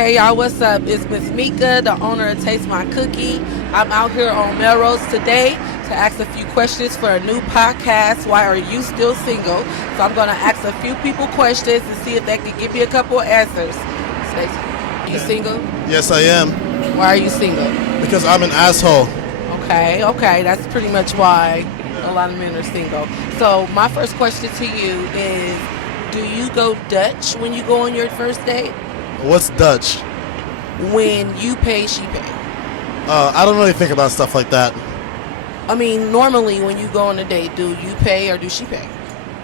Hey y'all, what's up? It's Miss Meka, the owner of Taste My Cookie. I'm out here on Melrose today to ask a few questions for a new podcast, Why Are You Still Single? So I'm going to ask a few people questions and see if they can give me a couple of answers. Stacey, you single? Yes, I am. Why are you single? Because I'm an asshole. Okay, that's pretty much why a lot of men are single. So my first question to you is, do you go Dutch when you go on your first date? What's Dutch? When you pay, she pay. I don't really think about stuff like that. I mean, normally when you go on a date, do you pay or do she pay?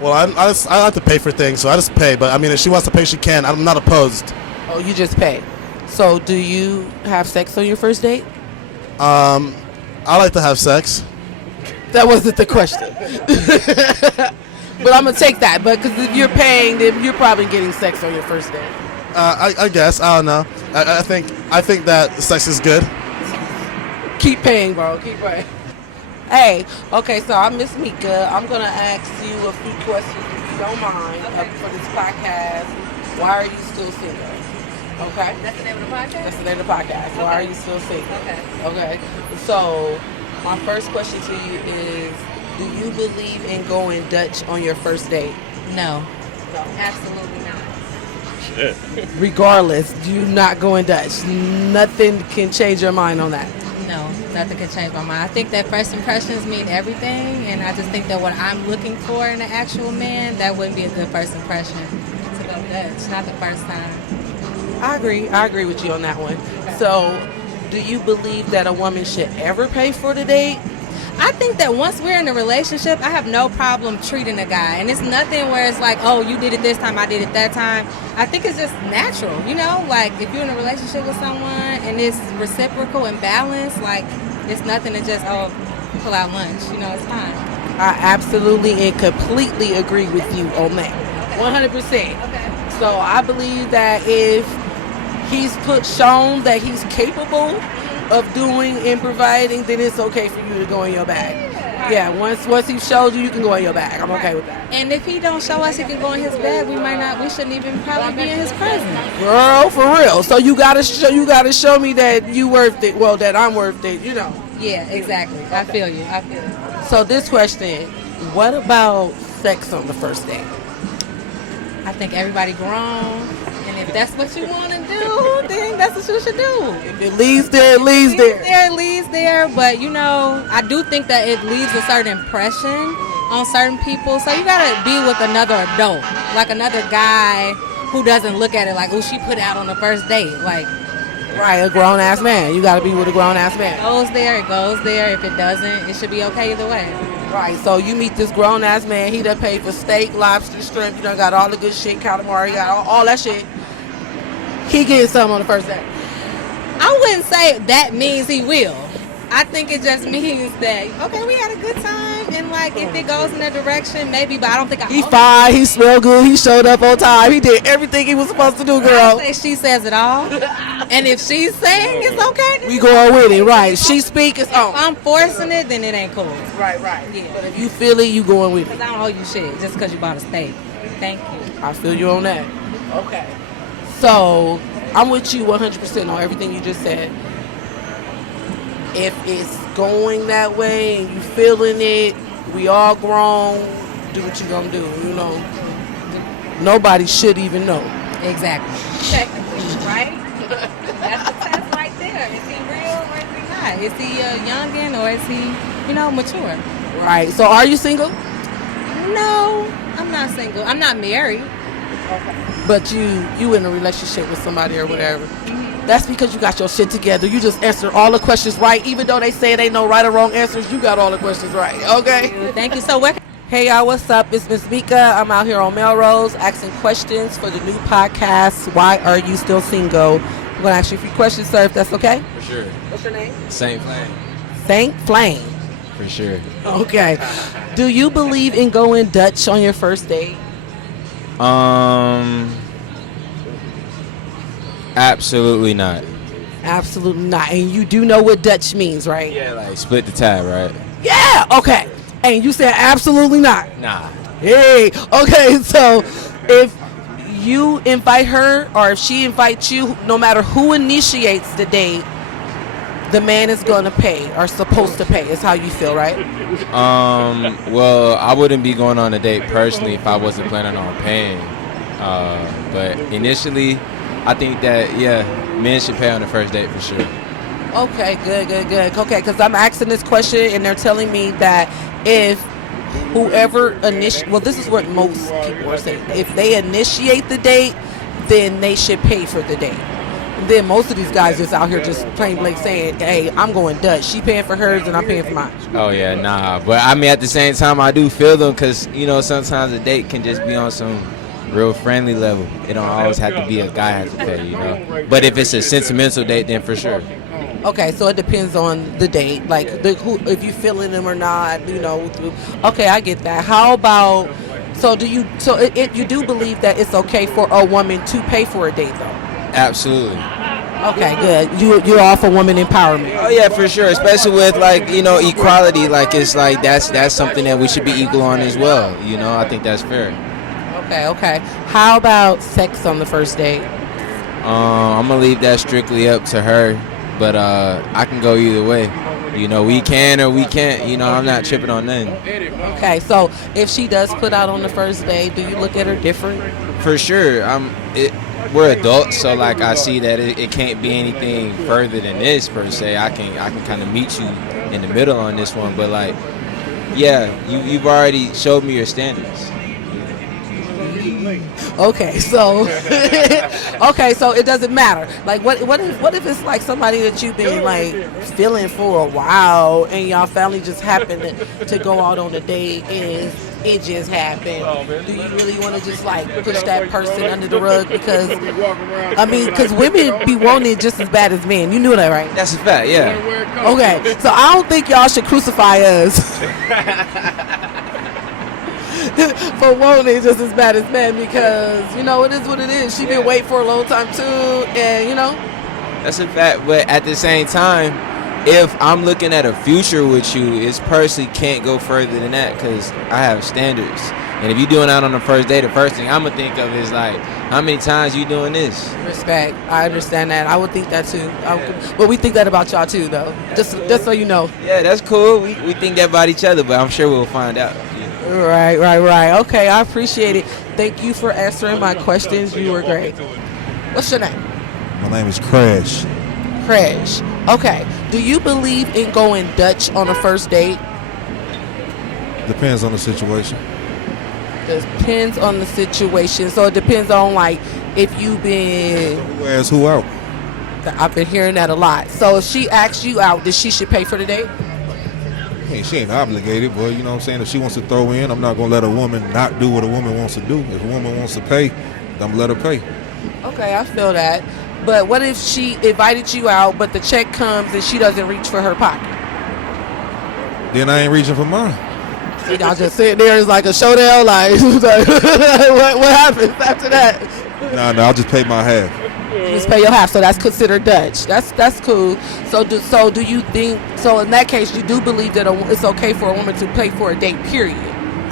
Well, I like to pay for things, so I just pay. But I mean, if she wants to pay, she can. I'm not opposed. Oh, you just pay. So do you have sex on your first date? I like to have sex. That wasn't the question. But I'm going to take that. But because if you're paying, then you're probably getting sex on your first date. I guess. I don't know. I think that sex is good. Keep paying, bro. Keep paying. Hey, okay, so I'm Miss Meka. I'm going to ask you a few questions, if you don't mind, for this podcast. Why are you still single? Okay? That's the name of the podcast? That's the name of the podcast. Okay. Why are you still single? Okay. So, my first question to you is, do you believe in going Dutch on your first date? No. No. Absolutely not. Regardless, do not go in Dutch. Nothing can change your mind on that. No, nothing can change my mind. I think that first impressions mean everything, and I just think that what I'm looking for in an actual man, that wouldn't be a good first impression to go Dutch, not the first time. I agree with you on that one. So, do you believe that a woman should ever pay for the date? I think that once we're in a relationship, I have no problem treating a guy. And it's nothing where it's like, oh, you did it this time, I did it that time. I think it's just natural, you know? Like, if you're in a relationship with someone and it's reciprocal and balanced, like, it's nothing to just, oh, pull out lunch. You know, it's fine. I absolutely and completely agree with you on that. 100%. Okay. So, I believe that if he's shown that he's capable of doing and providing, then it's okay for you to go in your bag. Yeah, once he shows you, you can go in your bag. I'm okay with that. And if he don't show us he can go in his bag, we shouldn't even probably be in his presence. Girl, for real. So you gotta show me that you worth it. Well, that I'm worth it. You know. Yeah, exactly. I feel you. So this question: what about sex on the first date? I think everybody grown, and if that's what you want to do, then that's what you should do. If it leads there, it leads there. It leads there, but you know, I do think that it leaves a certain impression on certain people. So you gotta be with another adult, like another guy who doesn't look at it like, oh, she put out on the first date. Like, right, a grown ass man. You gotta be with a grown ass man. It goes there. If it doesn't, it should be okay either way. Right, so you meet this grown ass man. He done paid for steak, lobster, shrimp. You done got all the good shit, calamari. He got all that shit. He getting something on the first day. I wouldn't say that means he will. I think it just means that, okay, we had a good time, and like if it goes in that direction, maybe, but I don't think He fine, he smelled good, he showed up on time, he did everything he was supposed to do, girl. I say she says it all, and if she's saying it's okay, we going with it, right? She speak, it's on. If I'm forcing it, then it ain't cool. Right. Yeah. But if you feel it, you going with Because it. I don't owe you shit just because you bought a steak. Thank you. I feel you on that. Okay. So, I'm with you 100% on everything you just said. If it's going that way and you feeling it, we all grown, do what you gonna do, you know. Nobody should even know. Exactly. Technically, right? That's the test right there. Is he real or is he not? Is he a youngin' or is he, mature? Right. So are you single? No, I'm not single. I'm not married. Okay. But you in a relationship with somebody or whatever. That's because you got your shit together. You just answered all the questions right. Even though they say they know right or wrong answers, you got all the questions right. Okay? Thank you. So where? Hey, y'all. What's up? It's Miss Meka. I'm out here on Melrose asking questions for the new podcast, Why Are You Still Single? I'm going to ask you a few questions, sir, if that's okay? For sure. What's your name? Saint Flame. Saint Flame. For sure. Okay. Do you believe in going Dutch on your first date? Absolutely not. Absolutely not. And you do know what Dutch means, right? Yeah, like split the tab, right? Yeah. Okay. And you said absolutely not. Nah. Hey. Okay. So if you invite her or if she invites you, no matter who initiates the date, the man is going to pay or supposed to pay is how you feel, right? Well, I wouldn't be going on a date personally if I wasn't planning on paying. But initially, I think that, yeah, men should pay on the first date for sure. Okay, good. Okay, because I'm asking this question and they're telling me that if whoever well, this is what most people are saying. If they initiate the date, then they should pay for the date. Then most of these guys just out here just plain blank saying, hey, I'm going Dutch. She paying for hers and I'm paying for mine. Oh, yeah, nah. But, I mean, at the same time, I do feel them because, you know, sometimes a date can just be on some real friendly level. It don't always have to be a guy has to pay, you know. But if it's a sentimental date, then for sure. Okay, so it depends on the date, like if you feeling them or not, you know. Okay, I get that. How about you do believe that it's okay for a woman to pay for a date though? Absolutely. Okay, good. You're all for woman empowerment. Oh yeah, for sure. Especially with like, you know, equality. Like it's like that's something that we should be equal on as well. You know, I think that's fair. Okay. How about sex on the first date? I'm gonna leave that strictly up to her, but I can go either way. You know, we can or we can't. You know, I'm not tripping on nothing. Okay, so if she does put out on the first date, do you look at her different? For sure. We're adults, so like I see that it can't be anything further than this per se. I can kind of meet you in the middle on this one, but like, yeah, you've already showed me your standards. Okay, so it doesn't matter. Like, what if it's like somebody that you've been like feeling for a while, and y'all family just happened to go out on a date and it just happened? Do you really want to just like push that person under the rug? Because women be wanting it just as bad as men. You knew that, right? That's a fact, yeah. Okay, so I don't think y'all should crucify us for wanting it just as bad as men, because you know it is what it is. She been waiting for a long time too, and you know. That's a fact, but at the same time, if I'm looking at a future with you, it personally can't go further than that because I have standards. And if you're doing that on the first day, the first thing I'm gonna think of is like, how many times you doing this? Respect. I understand that. I would think that too. But we think that about y'all too, though. Just so you know. Yeah, that's cool. We think that about each other, but I'm sure we'll find out. Right. Okay, I appreciate it. Thank you for answering my questions. You were great. What's your name? My name is Crash. Crash. Okay. Do you believe in going Dutch on a first date? Depends on the situation. Depends on the situation. So it depends on like if you've been. Who asks who out? I've been hearing that a lot. So if she asks you out, then she should pay for the date? I mean, she ain't obligated, but you know what I'm saying? If she wants to throw in, I'm not going to let a woman not do what a woman wants to do. If a woman wants to pay, I'm going to let her pay. Okay, I feel that. But what if she invited you out, but the check comes and she doesn't reach for her pocket? Then I ain't reaching for mine. See, y'all just sitting there, it's like a showdown, like, what happens after that? No, I'll just pay my half. Just pay your half, so that's considered Dutch. That's cool. So do you think? So in that case, you do believe that it's okay for a woman to pay for a date? Period.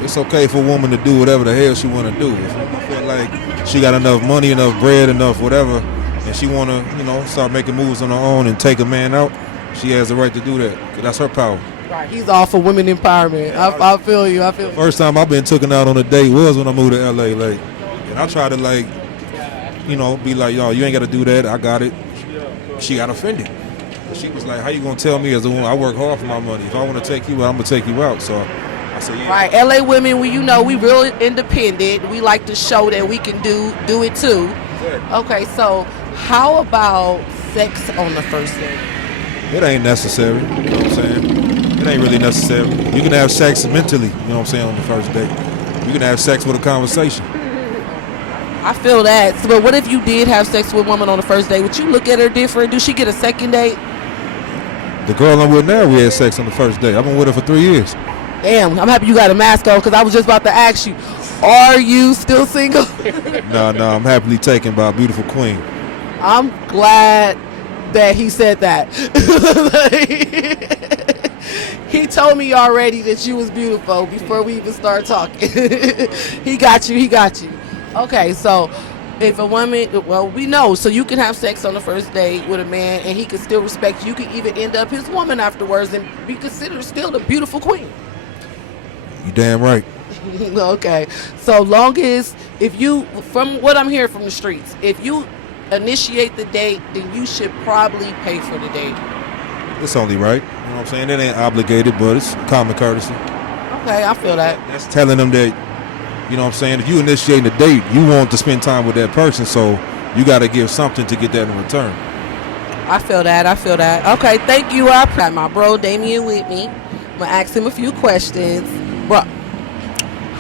It's okay for a woman to do whatever the hell she want to do. If you feel like she got enough money, enough bread, enough whatever, and she want to, start making moves on her own and take a man out, she has the right to do that. 'Cause that's her power. Right. He's all for women empowerment. I feel you. First time I've been taken out on a date was when I moved to LA, like, and I tried to be like, yo, you ain't got to do that. I got it. She got offended. She was like, how you going to tell me as a woman? I work hard for my money. If I want to take you out, I'm going to take you out. So I said, yeah. Right. LA women, we real independent. We like to show that we can do it too. Exactly. Okay, so how about sex on the first date? It ain't necessary. You know what I'm saying? It ain't really necessary. You can have sex mentally, you know what I'm saying, on the first date. You can have sex with a conversation. I feel that. So, but what if you did have sex with a woman on the first date? Would you look at her different? Do she get a second date? The girl I'm with now, we had sex on the first date. I've been with her for 3 years. Damn, I'm happy you got a mask on because I was just about to ask you, are you still single? No, I'm happily taken by a beautiful queen. I'm glad that he said that. He told me already that you was beautiful before we even started talking. He got you. Okay, so If a woman, well, we know, so you can have sex on the first date with a man and he can still respect you. You can even end up his woman afterwards and be considered still the beautiful queen. You damn right. Okay. So long as, if you, from what I'm hearing from the streets, if you initiate the date, then you should probably pay for the date. It's only right. You know what I'm saying? It ain't obligated, but it's common courtesy. Okay, I feel that. That's telling them that, you know what I'm saying, if you initiate a date, you want to spend time with that person, so you got to give something to get that in return. I feel that. Okay, thank you. I got my bro Damien with me. I'm going to ask him a few questions. Bro,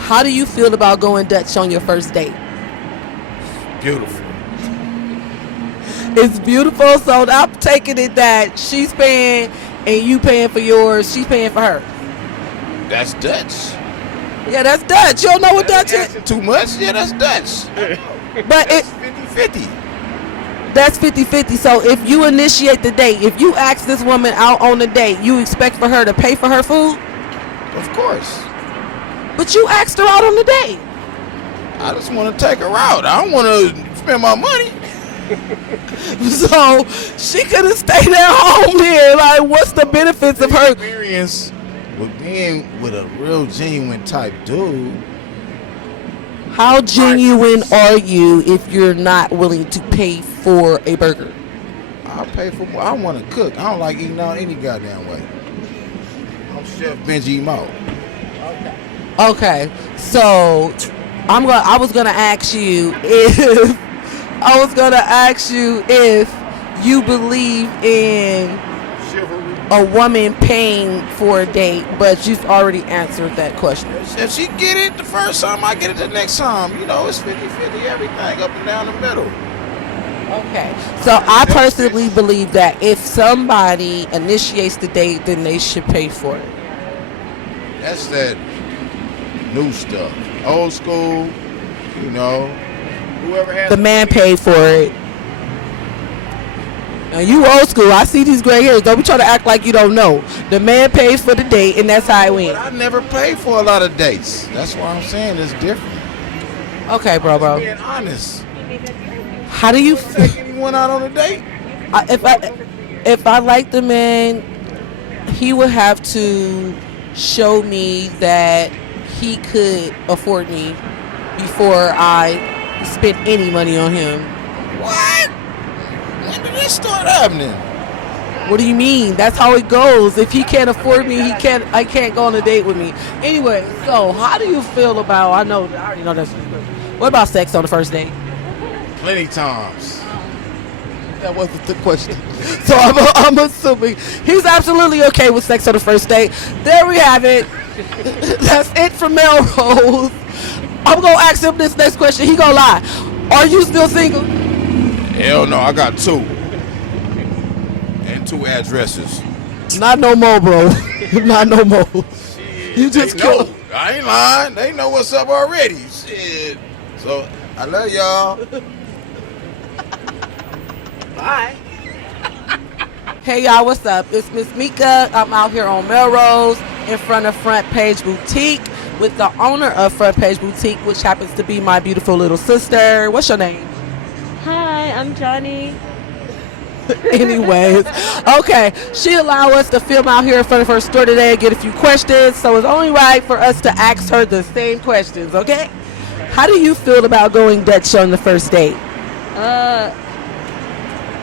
how do you feel about going Dutch on your first date? Beautiful. It's beautiful, so I'm taking it that she's paying and you paying for yours, she's paying for her. That's Dutch. Yeah, that's Dutch. You don't know what Dutch is? Too much? Yeah, that's Dutch. But That's 50-50. that's 50-50. So if you initiate the date, if you ask this woman out on the date, you expect for her to pay for her food? Of course. But you asked her out on the date. I just want to take her out. I don't want to spend my money. So she could have stayed at home here. Like, what's the benefits of her? Experience with being with a real genuine type dude. How genuine are you if you're not willing to pay for a burger? I'll pay for more. I want to cook. I don't like eating out any goddamn way. I'm Chef Benji Mo. Okay, so I was gonna ask you if you believe in a woman paying for a date, but you've already answered that question. If she get it the first time, I get it the next time. You know, it's 50-50 everything up and down the middle. Okay, so I personally believe that if somebody initiates the date, then they should pay for it. That's that new stuff. Old school, you know. Whoever has The man paid for it. Now you old school. I see these gray hairs. Don't be trying to act like you don't know. The man pays for the date, and that's how it went. But I never paid for a lot of dates. That's why I'm saying it's different. Okay, bro. Being honest. How do you Take anyone out on a date? if I like the man, he would have to show me that he could afford me before I spend any money on him. What? When did this start happening? What do you mean? That's how it goes. If he can't afford me, I can't go on a date with me. Anyway, so how do you feel about? I already know that's. What about sex on the first date? Plenty times. That wasn't the question. So I'm assuming he's absolutely okay with sex on the first date. There we have it. That's it from Melrose. I'm gonna ask him this next question. He gonna lie. Are you still single? Hell no, I got 2. And 2 addresses. Not no more, bro. Not no more. You just They know. killed. I ain't lying. They know what's up already. Shit. So, I love y'all. Bye. Hey y'all, what's up? It's Miss Meka. I'm out here on Melrose in front of Front Page Boutique with the owner of Front Page Boutique, which happens to be my beautiful little sister. What's your name? Hi, I'm Johnny. Anyways, okay, she allowed us to film out here in front of her store today and get a few questions, so it's only right for us to ask her the same questions, okay? How do you feel about going Dutch on the first date?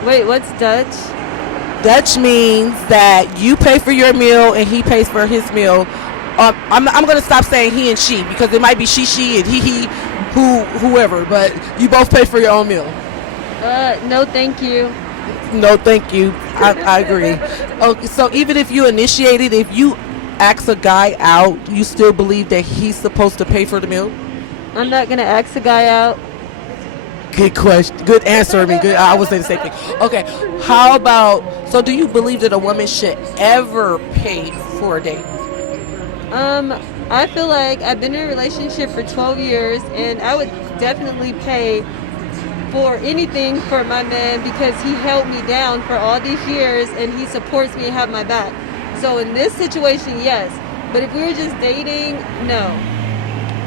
Wait, what's Dutch? Dutch means that you pay for your meal and he pays for his meal. I'm going to stop saying he and she because it might be she, and he, whoever, but you both pay for your own meal. No, thank you. No, thank you. I agree. Okay, so even if you initiated, if you ask a guy out, you still believe that he's supposed to pay for the meal? I'm not gonna ask a guy out. Good question. Good answer. Good. I was saying the same thing. Okay. How about? So, do you believe that a woman should ever pay for a date? I feel like I've been in a relationship for 12 years, and I would definitely pay for anything for my man because he held me down for all these years and he supports me and have my back. So in this situation, yes. But if we were just dating, no.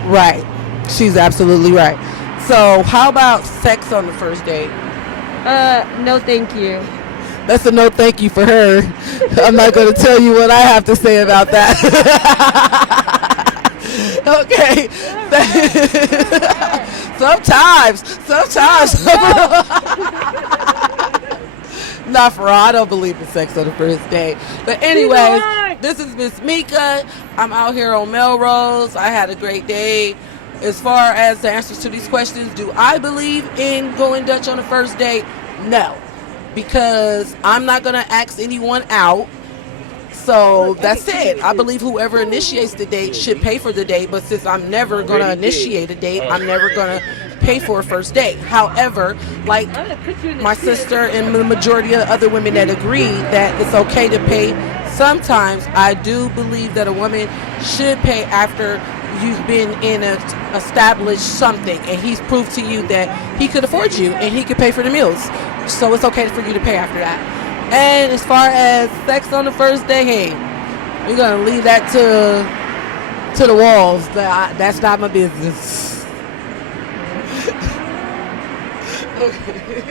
Right. She's absolutely right. So how about sex on the first date? No, thank you. That's a no thank you for her. I'm not going to tell you what I have to say about that. Okay. Sometimes. Not for all. I don't believe in sex on the first date. But anyways, this is Miss Meka. I'm out here on Melrose. I had a great day. As far as the answers to these questions, do I believe in going Dutch on the first date? No. Because I'm not going to ask anyone out. So that's it. I believe whoever initiates the date should pay for the date. But since I'm never going to initiate a date, I'm never going to pay for a first date. However, like my sister and the majority of other women that agree that it's okay to pay, sometimes I do believe that a woman should pay after you've been in a established something and he's proved to you that he could afford you and he could pay for the meals. So it's okay for you to pay after that. And as far as sex on the first day, hey, we're gonna leave that to the walls. That's not my business. Okay.